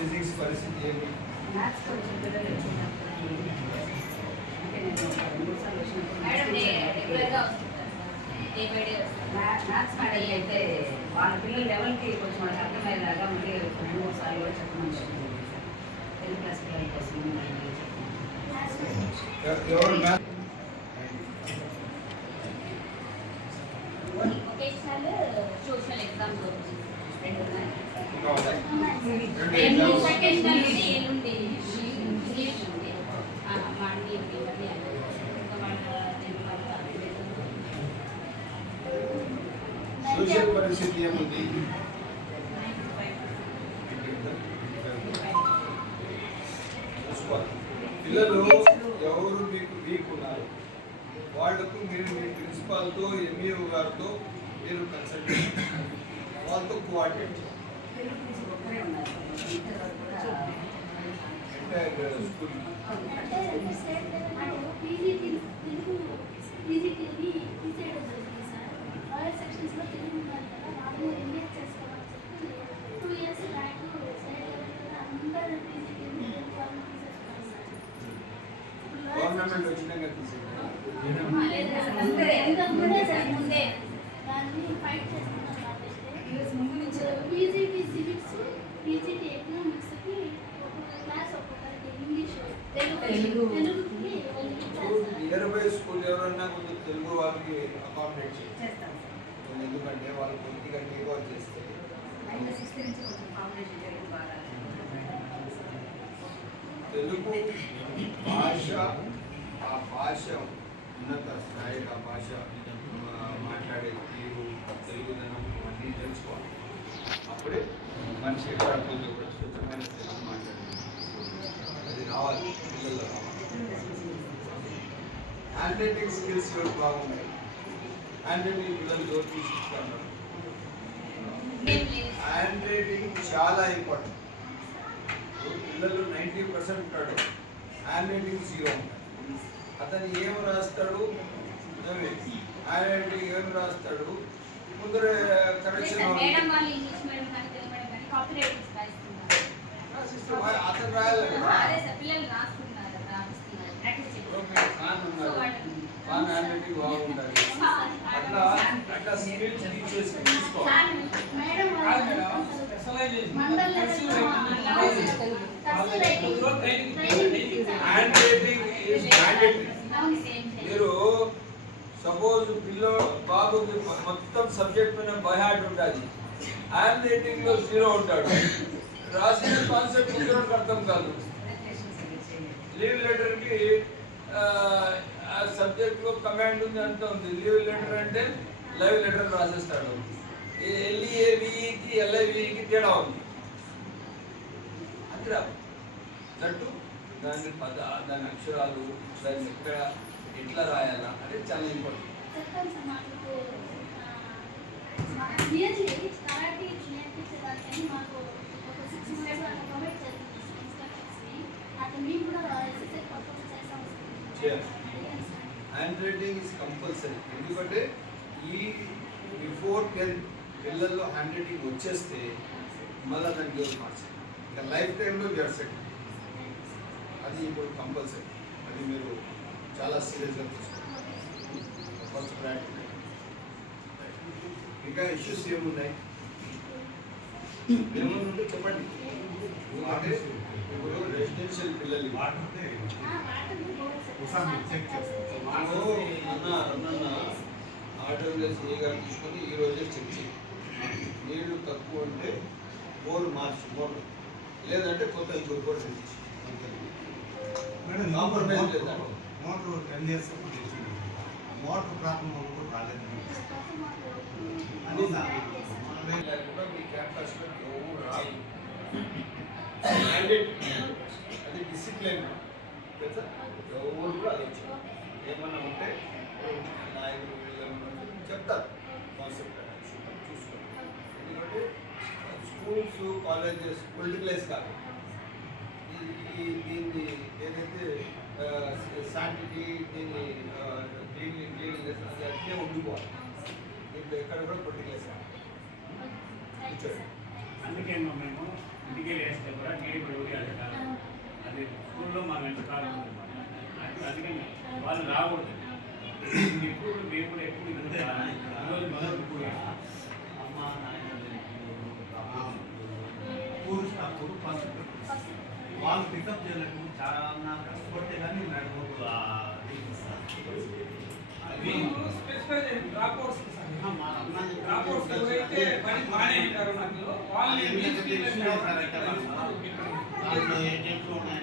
Physics పరిస్థితి ఏంటి? Maths కొంచెం పిల్లలు వచ్చినప్పుడు అంటే నేను 3 సార్లు వచ్చినప్పుడు మ్యాథ్స్ మేడం అయితే వాళ్ళ పిల్లల లెవెల్కి కొంచెం వాళ్ళకి అర్థమయ్యేలాగా మళ్ళీ 2-3 సార్లు కూడా చెప్పమని చెప్పింది. 10th క్లాస్ పిల్లల కోసం సోషల్ ఎగ్జామ్స్ సోషల్ పరిస్థితి ఏముంది? పిల్లలు ఎవరు మీకు వీక్ ఉన్నారు వాళ్లకు మీరు మీ ప్రిన్సిపాల్తో ఎంఈఓ గారితో మీరు కన్సల్ట్ వాళ్ళతో కోఆర్డినేట్ స్కూల్ గవర్నమెంట్ వచ్చినాక నియర్బై స్కూల్ ఎవరన్నా కొంచెం తెలుగు వాళ్ళకి అకామిడేట్ చేస్తారు. ఎందుకంటే వాళ్ళు కొద్దిగా టేక్ఓవర్ చేస్తే తెలుగు భాష ఆ భాష ఉన్నత స్థాయి ఆ భాష మాట్లాడే తీరు తెలుగుదనం అన్నీ తెలుసుకోవాలి. అప్పుడే మనిషి ఎక్కడ కూడా స్వచ్ఛమైన తెలుగు మాట్లాడాలి. అది రావాలి, పిల్లల్లో రావాలి. హ్యాండ్ రైటింగ్ స్కిల్స్ కూడా బాగున్నాయి. హ్యాండ్ రైటింగ్ పిల్లలు జోరు తీసుకుంటున్నారు. హ్యాండ్ రైటింగ్ చాలా ఇంపార్టెంట్. పిల్లలు 90% ఉంటాడు, హ్యాండ్ రైటింగ్ 0 ఉంటాడు. అతను ఏం రాస్తాడు, హ్యాండ్ రైటింగ్ ఏం రాస్తాడు, ముందర కరెక్షన్ అతను రాయాలి. హ్యాండ్ రైటింగ్ బాగుంటుంది. అట్లా అట్లా స్కిల్స్ టీచర్స్ తీసుకోవాలి. Hand writing is mandatory. మీరు సపోజ్ బాబుకి మొత్తం సబ్జెక్ట్ మీద బైహార్ట్ ఉంటుంది, హ్యాండ్ రైటింగ్ లో 0 ఉంటాడు. రాసిన కాన్సెప్ట్ ముద్రకు అర్థం కాదు. లీవ్ లెటర్ కి సబ్జెక్ట్ లో కమాండ్ ఉంది, అంత ఉంది. లీవ్ లెటర్ అంటే లైవ్ లెటర్ రాసేస్తాడు. ఎల్ఈఏవికి ఎల్ఐవికి తేడా ఉంది. అక్కడ దట్టు దాని అక్షరాలు, దాన్ని ఎక్కడ ఎట్లా రాయాలా అనేది చాలా important. Hand writing is compulsory. ఎందుకంటే ఈ బిఫోర్ 10th పిల్లల్లో హ్యాండ్ రైటింగ్ వచ్చేస్తే మళ్ళీ దాన్ని జోరు మార్చాలి. ఇంకా లైఫ్ టైంలో జెర్సెట్ అది ఇప్పుడు కంపల్సరీ. అది మీరు చాలా సీరియస్గా తీసుకోవాలి. First practical. ఇంకా ఇష్యూస్ ఏమున్నాయి? ఏమన్నా చెప్పండి. అంటే ఇప్పుడు రెసిడెన్షియల్ పిల్లలు ఆర్డర్ వేసి ఏ గారు తీసుకొని ఈరోజే చెక్ చేయి. నీళ్లు తక్కువ ఉంటే బోర్ మార్చి మోటర్, లేదంటే కొత్త ఇంకొక కూడా కాంప్రమైజ్ లేదా మోటార్ 10 years మోటార్ ప్రాబ్లం కూడా రాలేదు. మీ క్యాంపస్లో ఎవరు రాదు. అది డిసిప్లిన్ తెలుసా? ఎవరు కూడా ఆలోచించారు. ఏమన్నా ఉంటే నాయకులు చెప్తారు కాన్సెప్ట్ చూసుకోండి. ఎందుకంటే స్కూల్స్ కాలేజెస్ పొలిటికలైజ్ కాదు. దీన్ని ఏదైతే శాంటిటీ, దీన్ని క్లీన్లీనెస్ అది అట్లే ఉండిపోవాలి. దీంట్లో ఎక్కడ కూడా పొలిటికలైజ్ కాదు. అందుకే మేము టీడీపీలు వేస్తే కూడా టీడీపీ ఊరియాలి కాదు. అది స్కూల్లో మనం ఎంత కారణం అందుకని వాళ్ళు రాకూడదు. ఎప్పుడు మేము కూడా ఎప్పుడు ఈరోజు మొదలు కూడా అమ్మ నాయన పూర్ స్టాఫ్ ఫస్ట్ వాళ్ళు పికప్ చేయలేము చాలా కష్టపడితే కానీ నడవదు స్పెసిఫై చేయండి డ్రాప్అవుట్స్ డ్రాప్అవుట్స్ ఎవరైతే పని బాగానే ఉంటారో మధ్యలో వాళ్ళు దాంట్లో ఏజెంట్లు ఉన్నాయి